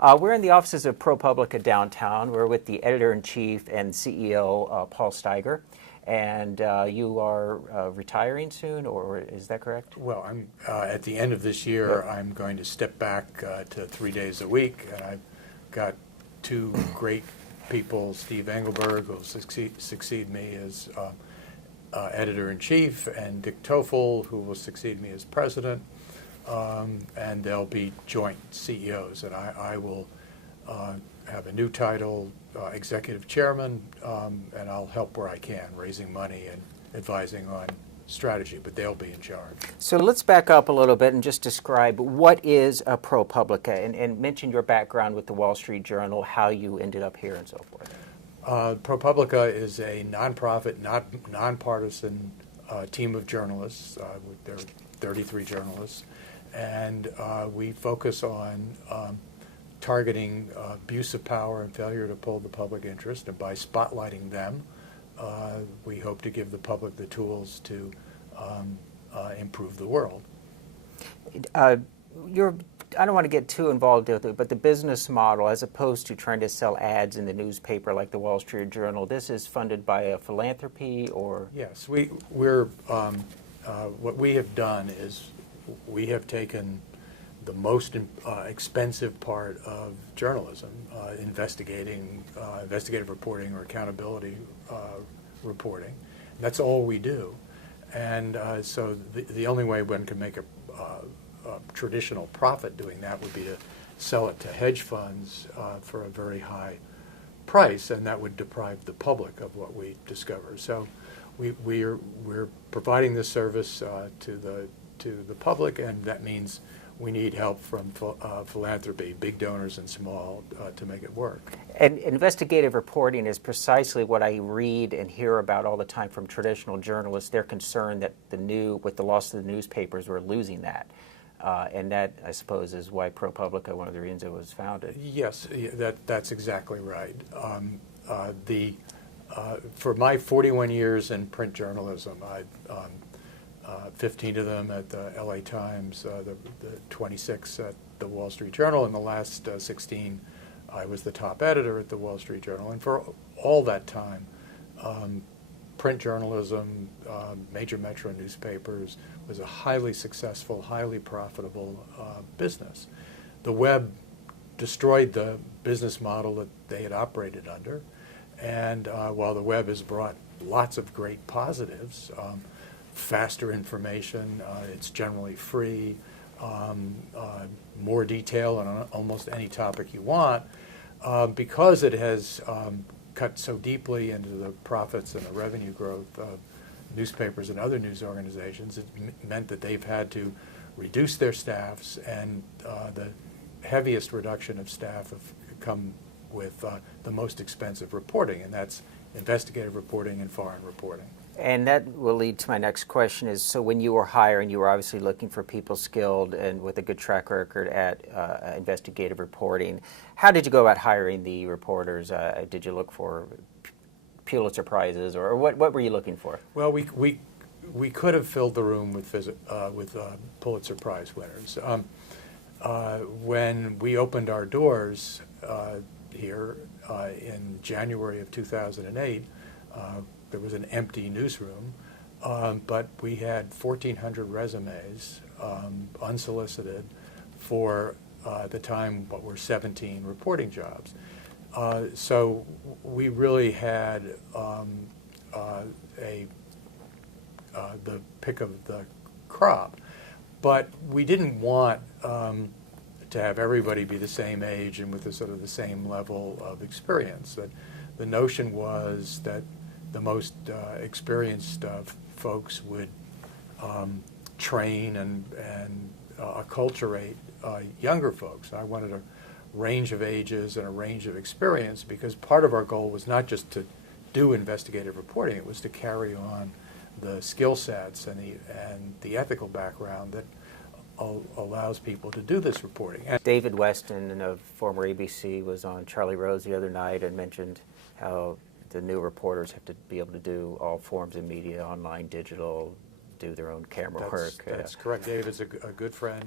We're in the offices of ProPublica downtown. We're with the editor-in-chief and CEO, Paul Steiger. And you are retiring soon, or is that correct? Well, I'm at the end of this year, I'm going to step back to 3 days a week, and I've got two great people, Steve Engelberg, who will succeed me as editor-in-chief, and Dick Toffel, who will succeed me as president, and they'll be joint CEOs, and I will have a new title, executive chairman, and I'll help where I can, raising money and advising on strategy, but they'll be in charge. So let's back up a little bit and just describe what is a ProPublica, and mention your background with the Wall Street Journal, how you ended up here and so forth. ProPublica is a nonprofit, nonpartisan team of journalists. There are 33 journalists, and we focus on targeting abuse of power and failure to uphold the public interest, and by spotlighting them, we hope to give the public the tools to improve the world. I don't want to get too involved with it, but the business model, as opposed to trying to sell ads in the newspaper like the Wall Street Journal, this is funded by a philanthropy, or? Yes, we're what we have done is we have taken the most expensive part of journalism, investigative reporting or accountability reporting. That's all we do, and so the only way one can make a traditional profit doing that would be to sell it to hedge funds for a very high price, and that would deprive the public of what we discover. So we're providing this service to the public, and that means we need help from philanthropy, big donors and small, to make it work. And investigative reporting is precisely what I read and hear about all the time from traditional journalists. They're concerned that with the loss of the newspapers, we're losing that. And that, I suppose, is why ProPublica, one of the reasons it was founded. Yes, that's exactly right. For my 41 years in print journalism, 15 of them at the LA Times, the 26 at the Wall Street Journal, and the last 16 I was the top editor at the Wall Street Journal. And for all that time, print journalism, major metro newspapers, was a highly successful, highly profitable business. The web destroyed the business model that they had operated under, and while the web has brought lots of great positives, faster information, it's generally free, more detail on almost any topic you want, because it has cut so deeply into the profits and the revenue growth of newspapers and other news organizations, it meant that they've had to reduce their staffs, and the heaviest reduction of staff have come with the most expensive reporting, and that's investigative reporting and foreign reporting. And that will lead to my next question is, so when you were hiring, you were obviously looking for people skilled and with a good track record at investigative reporting. How did you go about hiring the reporters? Did you look for Pulitzer Prizes, or what were you looking for? Well, we could have filled the room with Pulitzer Prize winners. When we opened our doors here in January of 2008, there was an empty newsroom, but we had 1,400 resumes, unsolicited, for at the time what were 17 reporting jobs. So we really had the pick of the crop, but we didn't want to have everybody be the same age and with the sort of the same level of experience. That the notion was that the most experienced folks would train and acculturate younger folks. I wanted a range of ages and a range of experience, because part of our goal was not just to do investigative reporting, it was to carry on the skill sets and the ethical background that allows people to do this reporting. David Weston, a former ABC, was on Charlie Rose the other night and mentioned how the new reporters have to be able to do all forms of media, online, digital, do their own camera work. That's correct. David's a good friend,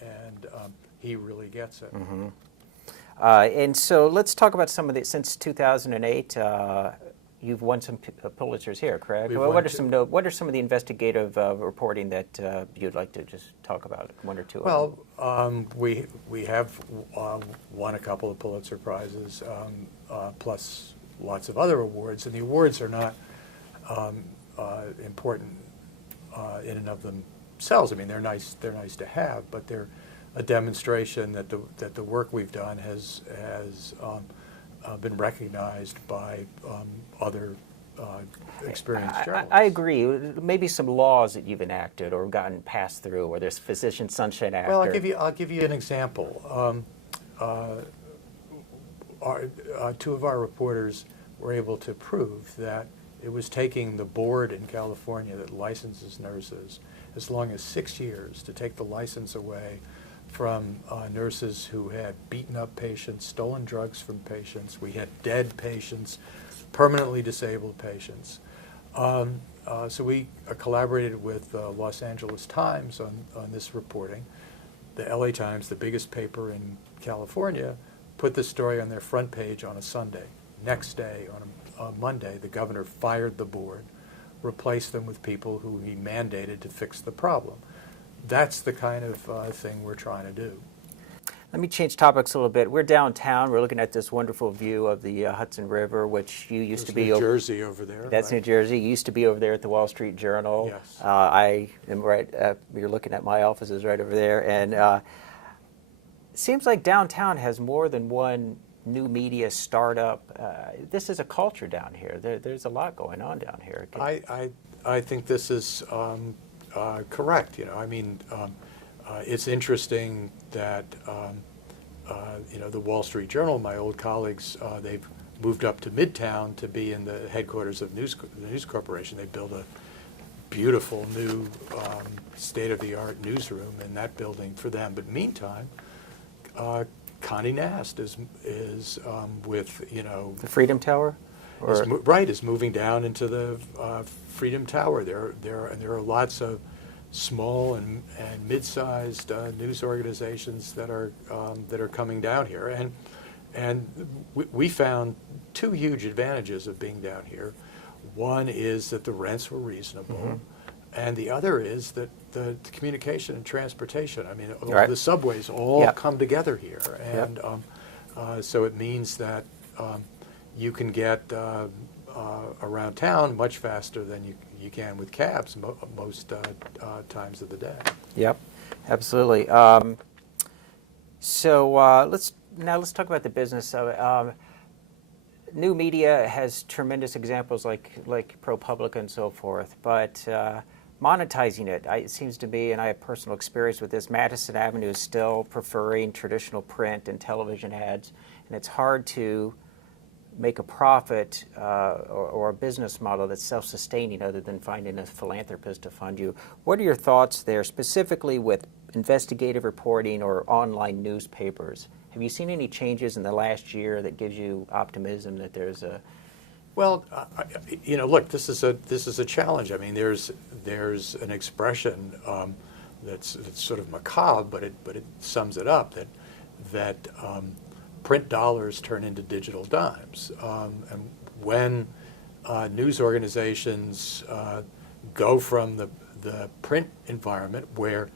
and he really gets it. Mm-hmm. And so let's talk about some of the, since 2008, you've won some Pulitzers here, correct? We've What won are what are some of the investigative reporting that you'd like to just talk about, one or two of them? Well, we have won a couple of Pulitzer Prizes, plus lots of other awards, and the awards are not important in and of themselves. I mean, they're nice to have, but they're a demonstration that the work we've done has been recognized by other experienced journalists. I agree. Maybe some laws that you've enacted or gotten passed through, or there's Physician Sunshine Act. Well, I'll give you an example. Two of our reporters were able to prove that it was taking the board in California that licenses nurses as long as 6 years to take the license away from nurses who had beaten up patients, stolen drugs from patients. We had dead patients, permanently disabled patients. So we collaborated with the Los Angeles Times on this reporting. The LA Times, the biggest paper in California, put this story on their front page on a Sunday. Next day, on a Monday, the governor fired the board, replaced them with people who he mandated to fix the problem. That's the kind of thing we're trying to do. Let me change topics a little bit. We're downtown. We're looking at this wonderful view of the Hudson River, which you used to be New Jersey over there. That's right? New Jersey. You used to be over there at the Wall Street Journal. Yes. I am right. You're looking at my offices right over there, and it seems like downtown has more than one new media startup. This is a culture down here. There's a lot going on down here. I think this is correct. I mean, it's interesting that the Wall Street Journal, my old colleagues, they've moved up to Midtown to be in the headquarters of the News Corporation. They built a beautiful new state-of-the-art newsroom in that building for them. But meantime, Condé Nast is with The Freedom Tower. is moving down into the Freedom Tower. There are lots of small and mid-sized news organizations that are coming down here, and we found two huge advantages of being down here. One is that the rents were reasonable, and the other is that the communication and transportation. I mean, Right. the subways all Yep. come together here, and Yep. so it means that you can get around town much faster than you can with cabs most times of the day. Yep, absolutely. So let's talk about the business of it. New media has tremendous examples like ProPublica and so forth, but monetizing it, it seems to be, and I have personal experience with this, Madison Avenue is still preferring traditional print and television ads, and it's hard to make a profit or a business model that's self-sustaining other than finding a philanthropist to fund you. What are your thoughts there, specifically with investigative reporting or online newspapers? Have you seen any changes in the last year that gives you optimism that there's a... Well, look, this is a challenge. I mean, there's an expression that's sort of macabre, but it sums it up that print dollars turn into digital dimes, and when news organizations go from the print environment where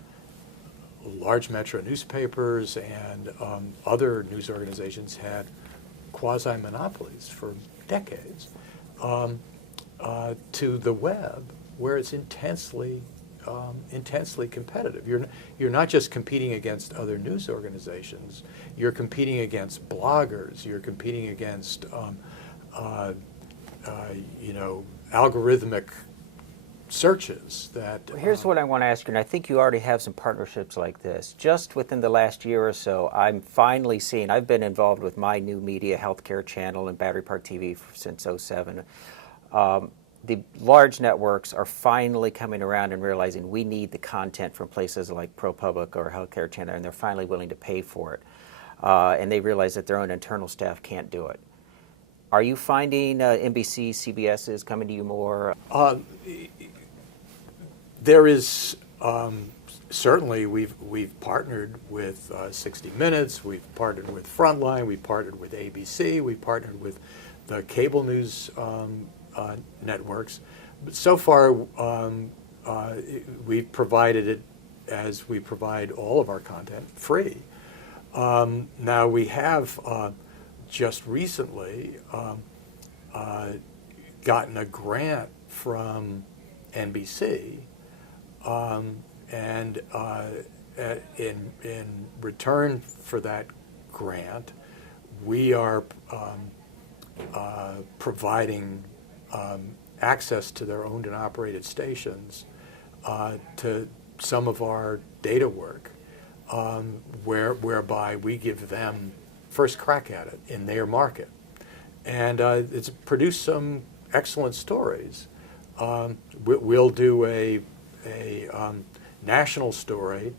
large metro newspapers and other news organizations had quasi-monopolies for decades, to the web, where it's intensely competitive. You're not just competing against other news organizations. You're competing against bloggers. You're competing against algorithmic searches that... Here's what I want to ask you, and I think you already have some partnerships like this. Just within the last year or so, I'm finally seeing, I've been involved with my new media healthcare channel and Battery Park TV since 2007. The large networks are finally coming around and realizing we need the content from places like ProPublica or Healthcare Channel, and they're finally willing to pay for it. And they realize that their own internal staff can't do it. Are you finding NBC, CBS is coming to you more? There is certainly we've partnered with 60 Minutes, we've partnered with Frontline, we've partnered with ABC, we've partnered with the cable news networks. But so far, we've provided it as we provide all of our content free. Now we have just recently gotten a grant from NBC, and in return for that grant, we are providing access to their owned and operated stations to some of our data work, whereby we give them first crack at it in their market. And it's produced some excellent stories. We'll do a national story,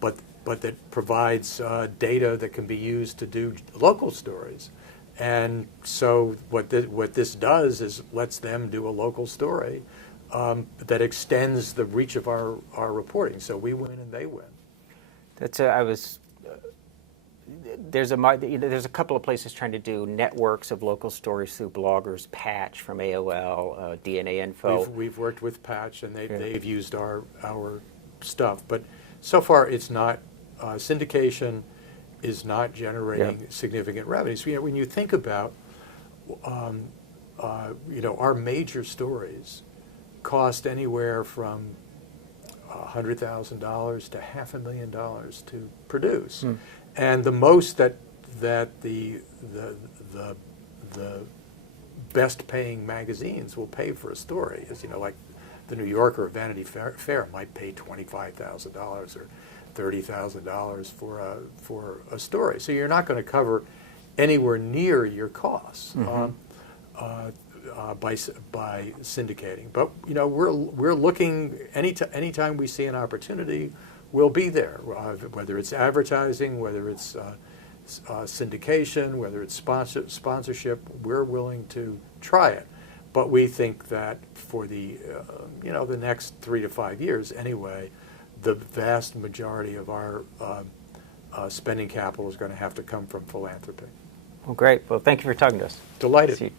but that provides data that can be used to do local stories. And so what this does is lets them do a local story that extends the reach of our reporting. So we win and they win. There's a couple of places trying to do networks of local stories through bloggers. Patch from AOL, DNA Info. We've worked with Patch, and they've used our stuff, but so far it's not syndication is not generating significant revenues. So, when you think about our major stories cost anywhere from $100,000 to $500,000 to produce. And the most that the best paying magazines will pay for a story is, like the New Yorker or Vanity Fair might pay $25,000 or $30,000 for a story. So you're not going to cover anywhere near your costs by syndicating. But we're looking anytime we see an opportunity, we'll be there. Whether it's advertising, whether it's syndication, whether it's sponsorship, we're willing to try it. But we think that for the the next 3 to 5 years anyway, the vast majority of our spending capital is going to have to come from philanthropy. Well, great. Well, thank you for talking to us. Delighted.